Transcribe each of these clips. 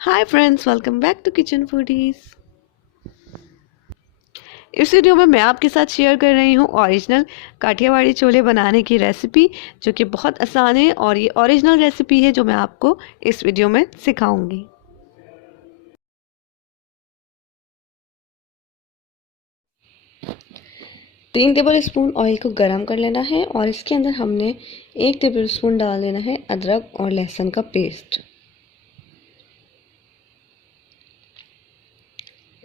Hi friends, welcome back to kitchen foodies. इस video में मैं आपके साथ शेयर कर रही हूँ ओरिजिनल काठियावाड़ी छोले बनाने की रेसिपी, जो कि बहुत आसान है और ये ओरिजिनल रेसिपी है जो मैं आपको इस वीडियो में सिखाऊंगी। तीन टेबल स्पून ऑयल को गर्म कर लेना है और इसके अंदर हमने 1 टेबल स्पून डाल देना है अदरक और लहसुन का पेस्ट।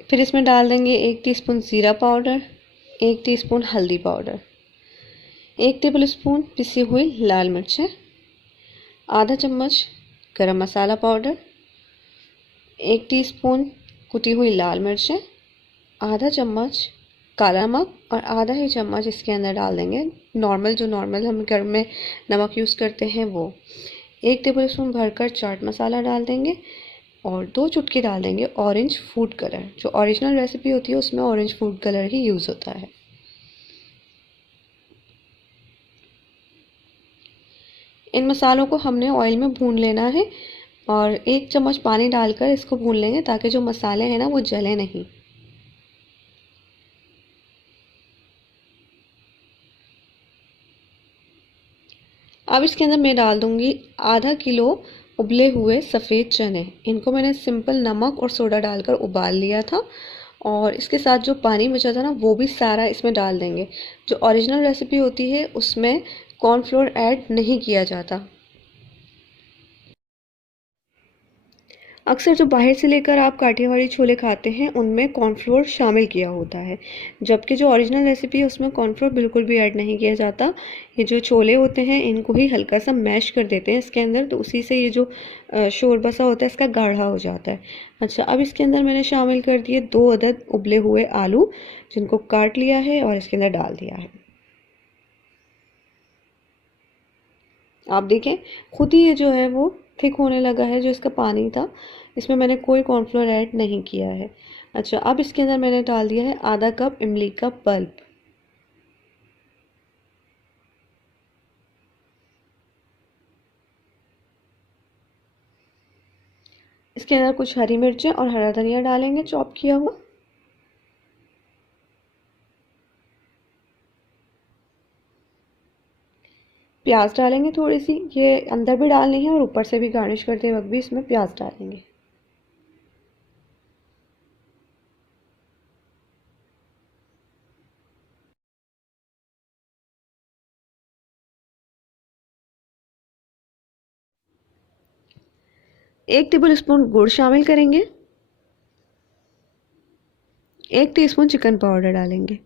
फिर इसमें डाल देंगे 1 टीस्पून जीरा पाउडर, 1 टीस्पून हल्दी पाउडर, 1 टेबल स्पून पिसी हुई लाल मिर्चें, आधा चम्मच गरम मसाला पाउडर, 1 टीस्पून कुटी हुई लाल मिर्चें, आधा चम्मच काला नमक और आधा ही चम्मच इसके अंदर डाल देंगे नॉर्मल हम घर में नमक यूज़ करते हैं वो। 1 टेबल स्पून भरकर चाट मसाला डाल देंगे और 2 चुटकी डाल देंगे ऑरेंज फूड कलर। जो ओरिजिनल रेसिपी होती है उसमें ऑरेंज फूड कलर ही यूज़ होता है। इन मसालों को हमने ऑयल में भून लेना है और 1 चम्मच पानी डालकर इसको भून लेंगे ताकि जो मसाले हैं ना वो जले नहीं। अब इसके अंदर मैं डाल दूंगी आधा किलो उबले हुए सफ़ेद चने। इनको मैंने सिंपल नमक और सोडा डालकर उबाल लिया था और इसके साथ जो पानी बचा था ना वो भी सारा इसमें डाल देंगे। जो ओरिजिनल रेसिपी होती है उसमें कॉर्नफ्लोर ऐड नहीं किया जाता। अक्सर जो बाहर से लेकर आप काठियावाड़ी छोले खाते हैं उनमें कॉर्नफ्लोर शामिल किया होता है, जबकि जो ओरिजिनल रेसिपी है उसमें कॉर्नफ्लोर बिल्कुल भी ऐड नहीं किया जाता। ये जो छोले होते हैं इनको ही हल्का सा मैश कर देते हैं इसके अंदर, तो उसी से ये जो शोरबा सा होता है इसका गाढ़ा हो जाता है। अच्छा, अब इसके अंदर मैंने शामिल कर दिए 2 अदद उबले हुए आलू, जिनको काट लिया है और इसके अंदर डाल दिया है। आप देखें खुद ही ये जो है वो थिक होने लगा है। जो इसका पानी था इसमें मैंने कोई कॉर्नफ्लोर ऐड नहीं किया है। अच्छा, अब इसके अंदर मैंने डाल दिया है आधा कप इमली का पल्प। इसके अंदर कुछ हरी मिर्चें और हरा धनिया डालेंगे चॉप किया हुआ। प्याज डालेंगे थोड़ी सी, ये अंदर भी डालनी है और ऊपर से भी गार्निश करते वक्त भी इसमें प्याज डालेंगे। एक टेबल स्पून गुड़ शामिल करेंगे। 1 टीस्पून चिकन पाउडर डालेंगे।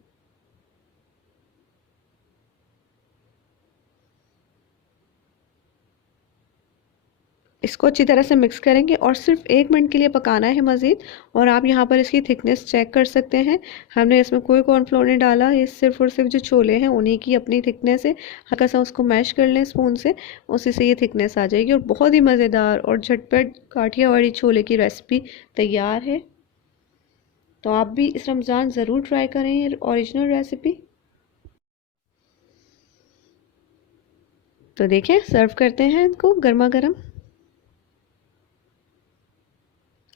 इसको अच्छी तरह से मिक्स करेंगे और सिर्फ 1 मिनट के लिए पकाना है मज़ीद। और आप यहाँ पर इसकी थिकनेस चेक कर सकते हैं। हमने इसमें कोई कॉर्नफ्लोर नहीं डाला, ये सिर्फ और सिर्फ जो छोले हैं उन्हीं की अपनी थिकनेस है। हल्का सा उसको मैश कर लें स्पून से, उसी से ये थिकनेस आ जाएगी और बहुत ही मज़ेदार और झटपट काठियावाड़ी छोले की रेसिपी तैयार है। तो आप भी इस रमज़ान ज़रूर ट्राई करें ये ओरिजिनल रेसिपी। तो देखिए सर्व करते हैं इनको गर्मा गर्म।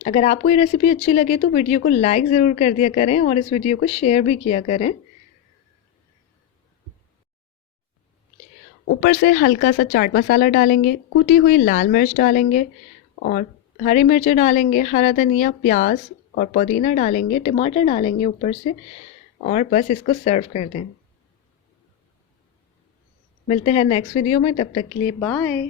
अगर आपको ये रेसिपी अच्छी लगे तो वीडियो को लाइक ज़रूर कर दिया करें और इस वीडियो को शेयर भी किया करें। ऊपर से हल्का सा चाट मसाला डालेंगे, कुटी हुई लाल मिर्च डालेंगे और हरी मिर्चें डालेंगे, हरा धनिया, प्याज और पुदीना डालेंगे, टमाटर डालेंगे ऊपर से और बस इसको सर्व कर दें। मिलते हैं नेक्स्ट वीडियो में, तब तक के लिए बाय।